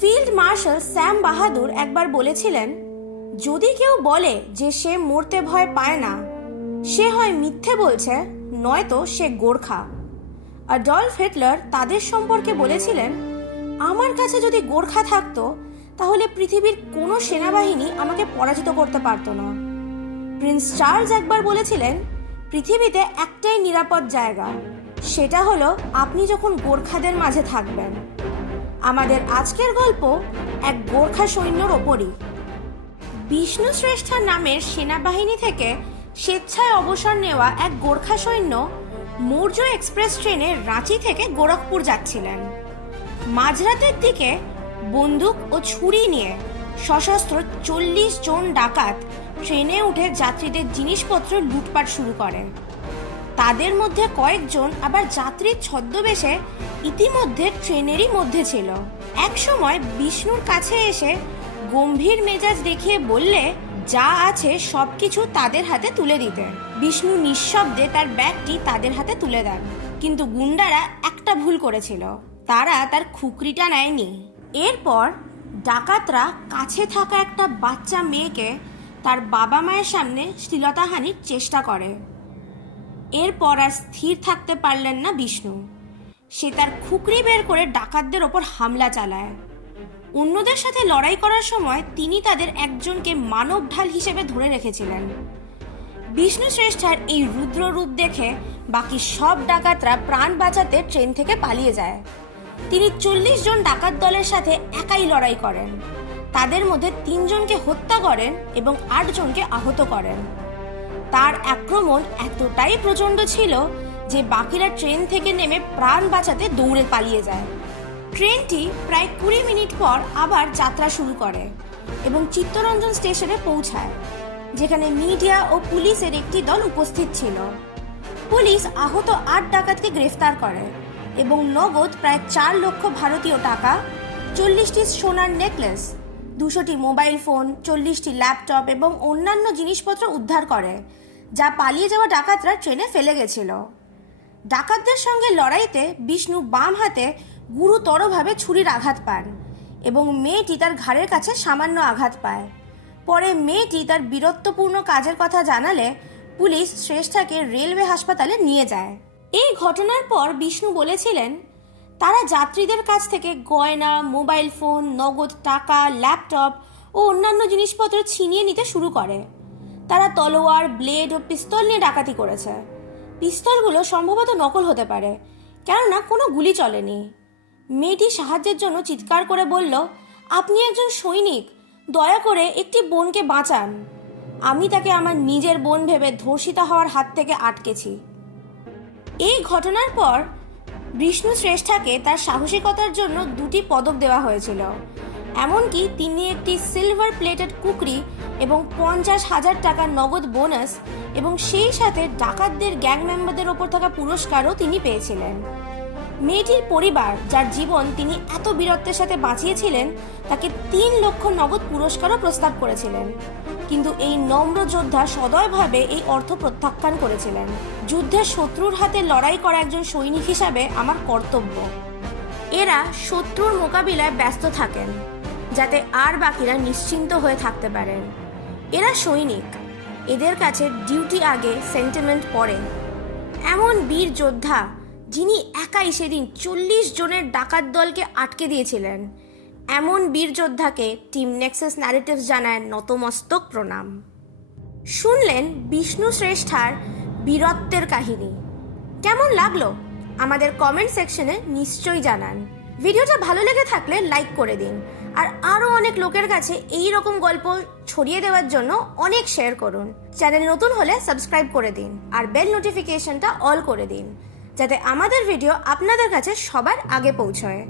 Field marshal Sam বাহাদুর একবার বলেছিলেন, যদি কেউ বলে যে সে মরতে ভয় পায় না, সে হয় মিথ্যে বলছে, নয়তো সে গোর্খা। অ্যাডলফ হিটলার তাদের সম্পর্কে বলেছিলেন, আমার কাছে যদি গোর্খা থাকতো তাহলে পৃথিবীর কোনো সেনাবাহিনী আমাকে পরাজিত করতে পারতো না। প্রিন্স চার্লস একবার বলেছিলেন, পৃথিবীতে একটাই নিরাপদ জায়গা, সেটা হলো আপনি যখন গোর্খাদের মাঝে থাকবেন। আমাদের আজকের গল্প এক গোর্খা সৈন্যর ওপরই। বিষ্ণু শ্রেষ্ঠা নামের সেনাবাহিনী থেকে স্বেচ্ছায় অবসর নেওয়া এক গোর্খা সৈন্য মৌর্য এক্সপ্রেস ট্রেনে রাঁচি থেকে গোরখপুর যাচ্ছিলেন। মাঝরাতের দিকে বন্দুক ও ছুরি নিয়ে সশস্ত্র 40 জন ডাকাত ট্রেনে উঠে যাত্রীদের জিনিসপত্র লুটপাট শুরু করে। তাদের মধ্যে কয়েকজন আবার যাত্রীর ছদ্মবেশে ইতিমধ্যে ট্রেনেরই মধ্যে ছিল। এক সময় বিষ্ণুর কাছে এসে গম্ভীর মেজাজ দেখিয়ে বললে যা আছে সবকিছু তাদের হাতে তুলে দিতে। বিষ্ণু নিঃশব্দে তার ব্যাগটি তাদের হাতে তুলে দেন, কিন্তু গুন্ডারা একটা ভুল করেছিল, তারা তার খুকরিটা নেয়নি। এরপর ডাকাতরা কাছে থাকা একটা বাচ্চা মেয়েকে তার বাবা মায়ের সামনে শ্লীলতাহানির চেষ্টা করে। এরপর আর স্থির থাকতে পারলেন না বিষ্ণু। সে তার খুকরি বের করে ডাকাতদের ওপর হামলা চালায়। অন্যদের সাথে লড়াই করার সময় তিনি তাদের একজনকে মানব ঢাল হিসেবে ধরে রেখেছিলেন। বিষ্ণু শ্রেষ্ঠার এই রুদ্র রূপ দেখে বাকি সব ডাকাতরা প্রাণ বাঁচাতে ট্রেন থেকে পালিয়ে যায়। তিনি 40 জন ডাকাত দলের সাথে একাই লড়াই করেন। তাদের মধ্যে 3 জনকে হত্যা করেন এবং 8 জনকে আহত করেন। তার আক্রমণ এতটাই প্রচণ্ড ছিল যে বাকিরা ট্রেন থেকে নেমে প্রাণ বাঁচাতে দৌড়ে পালিয়ে যায়। ট্রেনটি প্রায় 20 মিনিট পর আবার যাত্রা শুরু করে এবং চিত্তরঞ্জন স্টেশনে পৌঁছায়, যেখানে মিডিয়া ও পুলিশের একটি দল উপস্থিত ছিল। পুলিশ আহত 8 ডাকাতকে গ্রেফতার করে এবং নগদ প্রায় 4 লক্ষ ভারতীয় টাকা, 40টি সোনার নেকলেস, 200টি মোবাইল ফোন, 40টি ল্যাপটপ এবং অন্যান্য জিনিসপত্র উদ্ধার করে, যা পালিয়ে যাওয়া ডাকাতরা ট্রেনে ফেলে গেছিল। ডাকাতদের সঙ্গে লড়াইতে বিষ্ণু বাম হাতে গুরুতরভাবে ছুরির আঘাত পান এবং মেয়েটি তার ঘাড়ের কাছে সামান্য আঘাত পায়। পরে মেয়েটি তার বীরত্বপূর্ণ কাজের কথা জানালে পুলিশ শ্রেষ্ঠাকে রেলওয়ে হাসপাতালে নিয়ে যায়। এই ঘটনার পর বিষ্ণু বলেছিলেন, তারা যাত্রীদের কাছ থেকে গয়না, মোবাইল ফোন, নগদ টাকা, ল্যাপটপ ও অন্যান্য জিনিসপত্র ছিনিয়ে নিতে শুরু করে। তারা তলোয়ার, ব্লেড ও পিস্তল নিয়ে ডাকাতি করেছে। পিস্তলগুলো সম্ভবত নকল হতে পারে, কেননা কোনো গুলি চলেনি। মেয়েটি সাহায্যের জন্য চিৎকার করে বলল, আপনি একজন সৈনিক, দয়া করে একটি বোনকে বাঁচান। আমি তাকে আমার নিজের বোন ভেবে ধর্ষিতা হওয়ার হাত থেকে আটকেছি। এই ঘটনার পর বিষ্ণু শ্রেষ্ঠাকে তার সাহসিকতার জন্য 2টি পদক দেওয়া হয়েছিল। এমনকি তিনি একটি সিলভার প্লেটেড কুকরি এবং 50,000 টাকার নগদ বোনাস এবং সেই সাথে ডাকাতদের গ্যাং মেম্বারদের ওপর থাকা পুরস্কারও তিনি পেয়েছিলেন। মেয়েটির পরিবার, যার জীবন তিনি এত বীরত্বের সাথে বাঁচিয়েছিলেন, তাকে 3 লক্ষ নগদ পুরস্কারও প্রস্তাব করেছিলেন, কিন্তু এই নম্র যোদ্ধা সদয়ভাবে এই অর্থ প্রত্যাখ্যান করেছিলেন। যুদ্ধে শত্রুর হাতে লড়াই করা একজন সৈনিক হিসাবে আমার কর্তব্য। এরা শত্রুর মোকাবিলায় ব্যস্ত থাকেন যাতে আর বাকিরা নিশ্চিন্ত হয়ে থাকতে পারেন। এরা সৈনিক, এদের কাছে ডিউটি আগে, সেন্টিমেন্ট পরে। এমন বীর যোদ্ধা যিনি একাই সেদিন 40 জনের ডাকাত দলকে আটকে দিয়েছিলেন, এমন বীর যোদ্ধাকে টিম নেক্সাস ন্যারেটিভস জানায় নতমস্তক প্রণাম। শুনলেন বিষ্ণু শ্রেষ্ঠার বীরত্বের কাহিনী। কেমন লাগলো আমাদের কমেন্ট সেকশনে নিশ্চয়ই জানান। ভিডিওটা ভালো লেগে থাকলে লাইক করে দিন, আর আরও অনেক লোকের কাছে এই রকম গল্প ছড়িয়ে দেওয়ার জন্য অনেক শেয়ার করুন। চ্যানেল নতুন হলে সাবস্ক্রাইব করে দিন আর বেল নোটিফিকেশনটা অল করে দিন, যাতে আমাদের ভিডিও আপনাদের কাছে সবার আগে পৌঁছয়।